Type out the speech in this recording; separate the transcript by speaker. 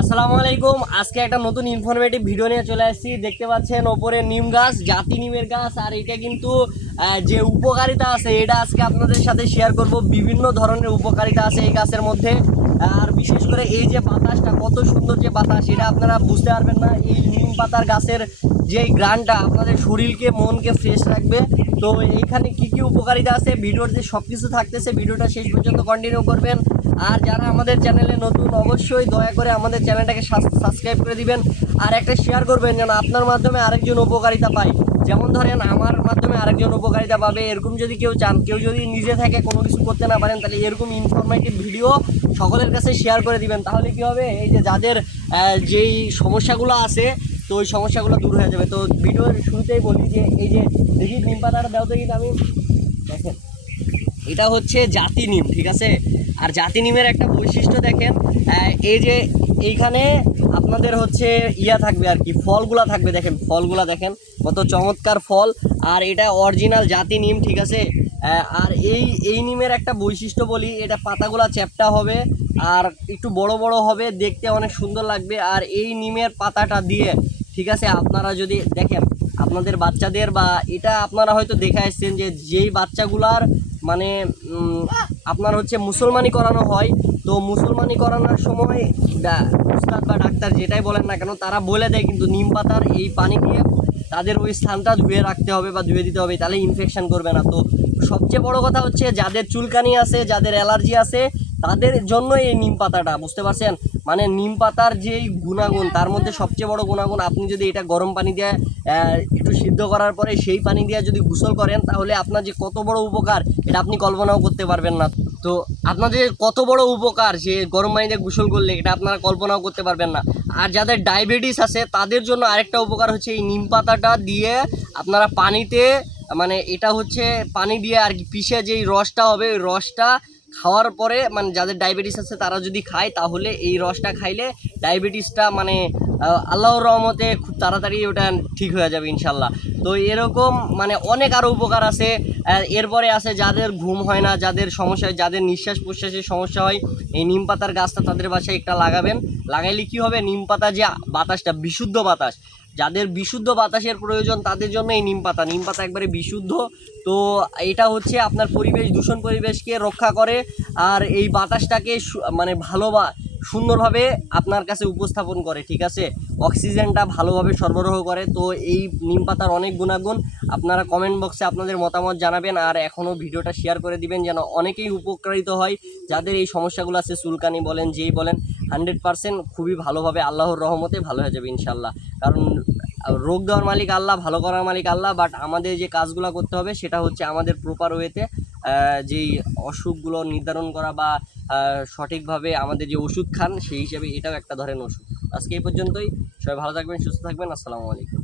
Speaker 1: আসসালামু আলাইকুম। আজকে একটা নতুন ইনফরমেটিভ ভিডিও নিয়ে চলে আসছি। দেখতে পাচ্ছেন, ওপরে নিম গাছ, জাতি নিমের গাছ, আর এটা কিন্তু যে উপকারিতা আছে, এটা আজকে আপনাদের সাথে শেয়ার করব। বিভিন্ন ধরনের উপকারিতা আছে এই গাছের মধ্যে। আর বিশেষ করে এই যে বাতাসটা, কত সুন্দর যে বাতাস, এটা আপনারা বুঝতে পারবেন না। এই নিম পাতার গাছের যে গ্রানটা, আপনাদের শরীরকে, মনকে ফ্রেশ রাখবে। তো এইখানে কি কি উপকারিতা আছে? ভিডিওর যে সব কিছু থাকতেছে, ভিডিওটা শেষ পর্যন্ত কন্টিনিউ করবেন। আর যারা আমাদের চ্যানেলে নতুন, অবশ্যই দয়া করে আমাদের চ্যানেলটাকে সাবস্ক্রাইব করে দিবেন। আর একটা শেয়ার করবেন যেন আপনার মাধ্যমে আরেকজন উপকারিতা পায় যেমন ধরেন, আমার মাধ্যমে আরেকজন উপকারিতা পাবে, এরকম যদি কেউ চান, কেউ যদি নিজে থেকে কোনো কিছু করতে না পারেন, তাহলে এরকম ইনফরমেটিভ ভিডিও সকলের কাছে শেয়ার করে দিবেন। তাহলে কি হবে? এই যে যাদের যেই সমস্যাগুলো আছে, তো ওই সমস্যাগুলো দূর হয়ে যাবে। তো ভিডিওর শুরুতেই বলি যে, এই যে দেখি, নিম পাতাটা দেও তো কিন্তু আমি দেখেন, এটা হচ্ছে জাতি নিম, ঠিক আছে? আর জাতি নিমের একটা বৈশিষ্ট্য দেখেন এই যে এইখানে আপনাদের হচ্ছে ইয়া থাকবে আর কি, ফলগুলা থাকবে, দেখেন, ফলগুলা দেখেন, কত চমৎকার ফল। আর এটা অরিজিনাল জাতি নিম, ঠিক আছে? আর এই এই নিমের একটা বৈশিষ্ট্য বলি, এটা পাতাগুলা চ্যাপটা হবে, আর একটু বড় বড় হবে, দেখতে অনেক সুন্দর লাগবে। আর এই নিমের পাতাটা দিয়ে, ঠিক আছে, আপনারা যদি দেখেন আপনাদের বাচ্চাদের বা এটা আপনারা হয়তো দেখে আসছেন যে যেই বাচ্চাগুলার মানে আপনার হচ্ছে মুসলমানি করানো হয়, তো মুসলমানি করানোর সময় উস্তাদ বা ডাক্তার যেটাই বলেন না কেন, তারা বলে দেয় কিন্তু নিম পাতার এই পানি দিয়ে তাদের ওই স্থানটা ধুয়ে রাখতে হবে বা ধুয়ে দিতে হবে, তাহলে ইনফেকশান করবে না। তো সবচেয়ে বড় কথা হচ্ছে যাদের চুলকানি আছে, যাদের অ্যালার্জি আছে, তাদের জন্য এই নিম পাতাটা, বুঝতে পারছেন? মানে নিম পাতার যেই গুণাগুণ, তার মধ্যে সবচেয়ে বড় গুণাগুণ, আপনি যদি এটা গরম পানি দিয়ে একটু সিদ্ধ করার পরে সেই পানি দিয়ে যদি গোসল করেন, তাহলে আপনার যে কত বড় উপকার, এটা আপনি কল্পনাও করতে পারবেন না। তো আপনাদের কত বড় উপকার যে গরম পানি দিয়ে গোসল করলে, এটা আপনারা কল্পনাও করতে পারবেন না। আর যাদের ডায়াবেটিস আছে, তাদের জন্য আরেকটা উপকার হচ্ছে এই নিম পাতাটা দিয়ে আপনারা পানিতে মানে এটা হচ্ছে পানি দিয়ে আর কি, পিষে যেই রসটা হবে, ওই রসটা খাওয়ার পরে মানে যাদের ডায়াবেটিস আছে তারা যদি খায়, তাহলে এই রসটা খাইলে ডায়াবেটিসটা মানে আল্লাহর রহমতে খুব তাড়াতাড়ি ওটা ঠিক হয়ে যাবে ইনশাল্লাহ। তো এরকম মানে অনেক আরও উপকার আছে। এরপরে আছে যাদের ঘুম হয় না, যাদের সমস্যা হয়, যাদের নিঃশ্বাস প্রশ্বাসের সমস্যা হয়, এই নিম পাতার গাছটা তাদের বাসায় একটা লাগাবেন। লাগাইলে কি হবে? নিম পাতা যে বাতাসটা, বিশুদ্ধ বাতাস যাদের বিশুদ্ধ বাতাসের প্রয়োজন তাদের জন্য এই নিম পাতা। নিম পাতা একবারে বিশুদ্ধ। তো এটা হচ্ছে আপনার পরিবেশ, দূষণ পরিবেশকে রক্ষা করে। আর এই বাতাসটাকে মানে ভালো বা সুন্দরভাবে আপনার কাছে উপস্থাপন করে, ঠিক আছে? অক্সিজেনটা ভালোভাবে সরবরাহ করে। তো এই নিম পাতার অনেক গুণাগুণ আপনারা কমেন্ট বক্সে আপনাদের মতামত জানাবেন। আর এখনও ভিডিওটা শেয়ার করে দিবেন যেন অনেকেই উপকারিত হয়। যাদের এই সমস্যাগুলো আছে, চুলকানি বলেন, যেই বলেন হান্ড্রেড পারসেন্ট খুবই ভালোভাবে আল্লাহর রহমতে ভালো হয়ে যাবে ইনশাল্লাহ কারণ রোগ দেওয়ার মালিক আল্লাহ, ভালো করার মালিক আল্লাহ বাট আমাদের যে কাজগুলো করতে হবে সেটা হচ্ছে আমাদের প্রপার ওয়েতে যেই অসুখগুলো নির্ধারণ করা বা সঠিকভাবে আমাদের যে ওষুধ খান, সেই হিসাবে এটাও একটা ধরেন ওষুধ। আজকে এই পর্যন্তই। সবাই ভালো থাকবেন, সুস্থ থাকবেন। আসসালামু আলাইকুম।